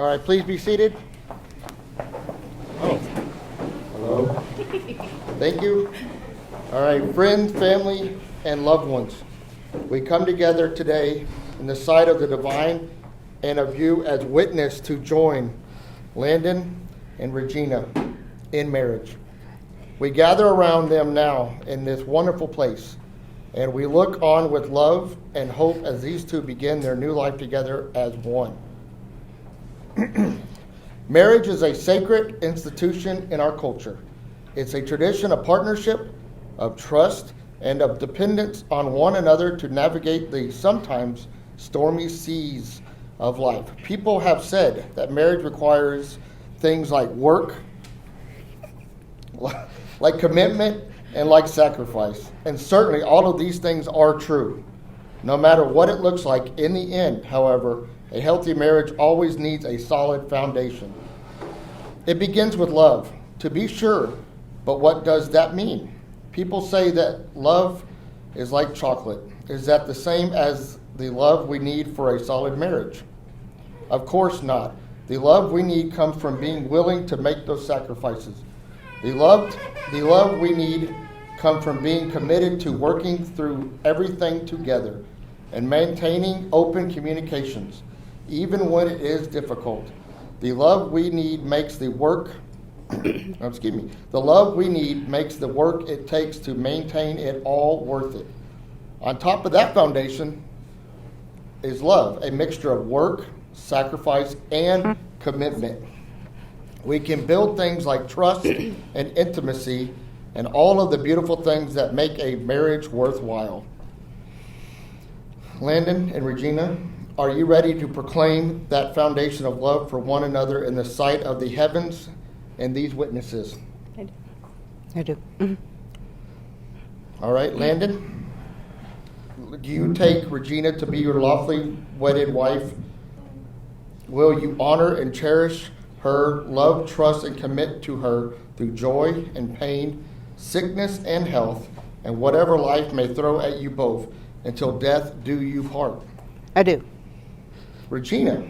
All right, please be seated. Oh, hello. Thank you. All right, friends, family, and loved ones, we come together today in the sight of the divine and of you as witness to join Landon and Regina in marriage. We gather around them now in this wonderful place, and we look on with love and hope as these two begin their new life together as one. Marriage is a sacred institution in our culture. It's a tradition of partnership, of trust, and of dependence on one another to navigate the sometimes stormy seas of life. People have said that marriage requires things like work, like commitment, and like sacrifice. And certainly all of these things are true. No matter what it looks like in the end, however, a healthy marriage always needs a solid foundation. It begins with love, to be sure, but what does that mean? People say that love is like chocolate. Is that the same as the love we need for a solid marriage? Of course not. The love we need comes from being willing to make those sacrifices. The love we need comes from being committed to working through everything together and maintaining open communications, even when it is difficult. The love we need makes the work, the love we need makes the work it takes to maintain it all worth it. On top of that foundation is love, a mixture of work, sacrifice, and commitment. We can build things like trust and intimacy and all of the beautiful things that make a marriage worthwhile. Landon and Regina, are you ready to proclaim that foundation of love for one another in the sight of the heavens and these witnesses? I do. Mm-hmm. All right, Landon, do you take Regina to be your lawfully wedded wife? Will you honor and cherish her, love, trust, and commit to her through joy and pain, sickness and health, and whatever life may throw at you both, until death do you part? I do. Regina,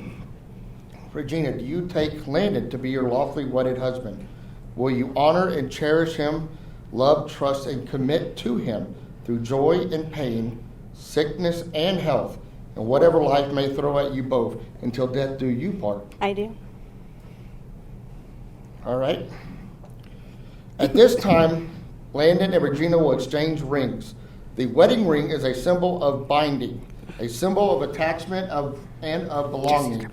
do you take Landon to be your lawfully wedded husband? Will you honor and cherish him, love, trust, and commit to him through joy and pain, sickness and health, and whatever life may throw at you both, until death do you part? I do. All right. At this time, Landon and Regina will exchange rings. The wedding ring is a symbol of binding, a symbol of attachment and of belonging,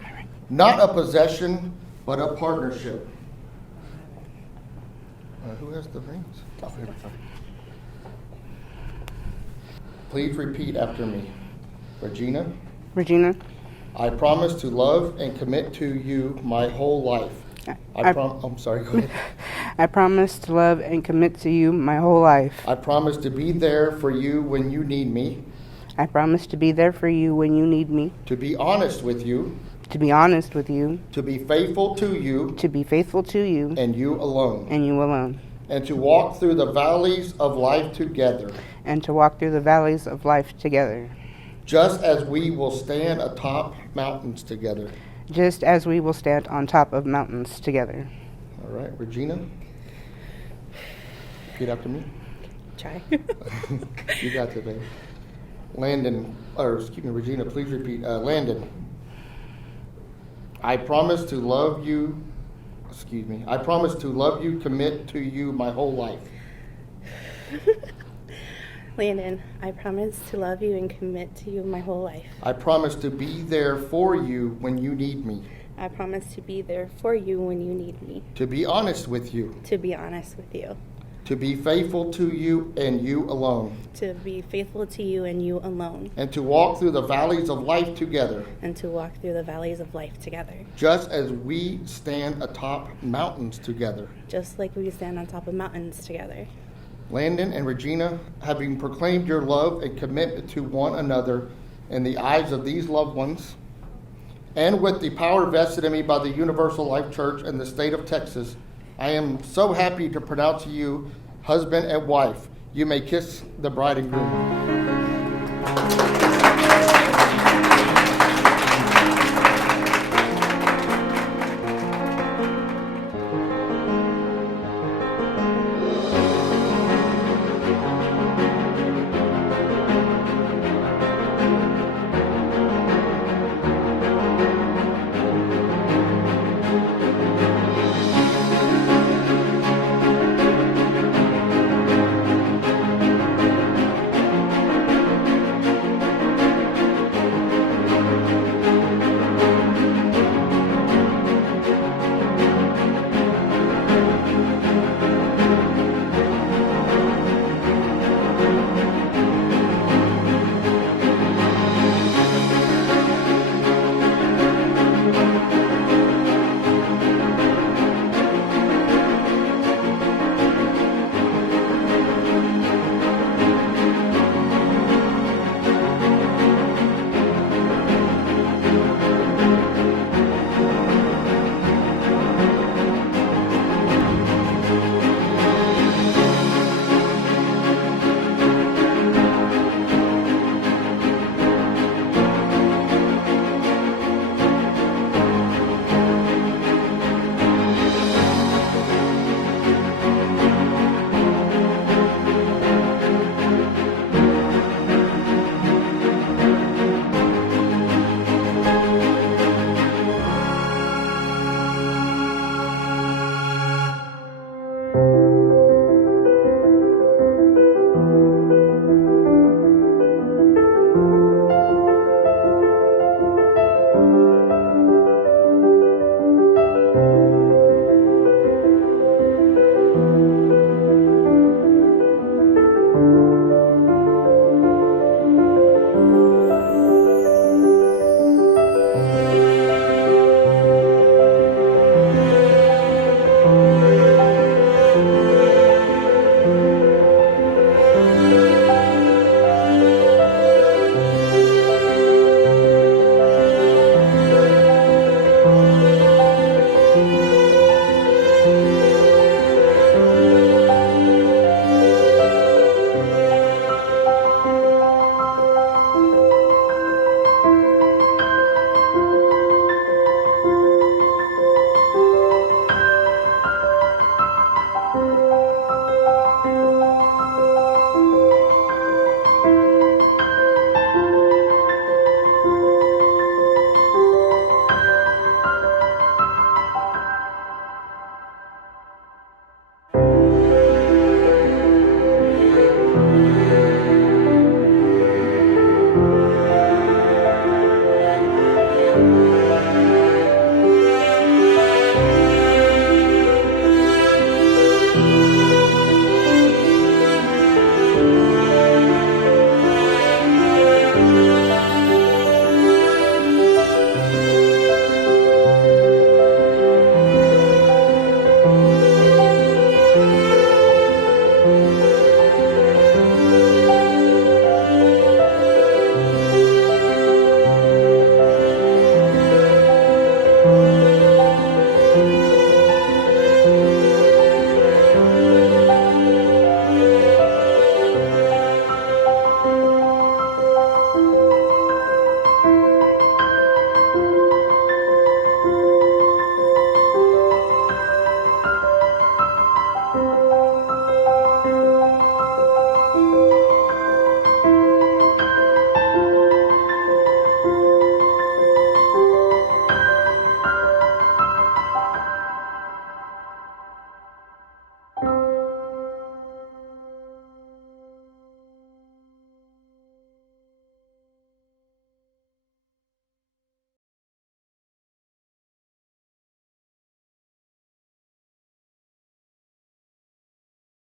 not a possession, but a partnership. Who has the rings? Oh, here we go. Please repeat after me. Regina, I promise to love and commit to you my whole life. I'm sorry, go ahead. I promise to love and commit to you my whole life. I promise to be there for you when you need me. I promise to be there for you when you need me. To be honest with you. to be honest with you, to be faithful to you to be faithful to you, and you alone, and you alone, and to walk through the valleys of life together, and to walk through the valleys of life together, just as we will stand atop mountains together. just as we will stand on top of mountains together. All right, Regina, repeat after me. Try. You got it, babe. Regina, please repeat. Landon, I promise to love you, commit to you my whole life. Landon, I promise to love you and commit to you my whole life. I promise to be there for you when you need me. I promise to be there for you when you need me. To be honest with you. To be honest with you. To be faithful to you and you alone. To be faithful to you and you alone. And to walk through the valleys of life together. And to walk through the valleys of life together. Just as we stand atop mountains together. Just like we stand on top of mountains together. Landon and Regina, having proclaimed your love and commitment to one another in the eyes of these loved ones, and with the power vested in me by the Universal Life Church and the state of Texas, I am so happy to pronounce you husband and wife. You may kiss the bride and groom.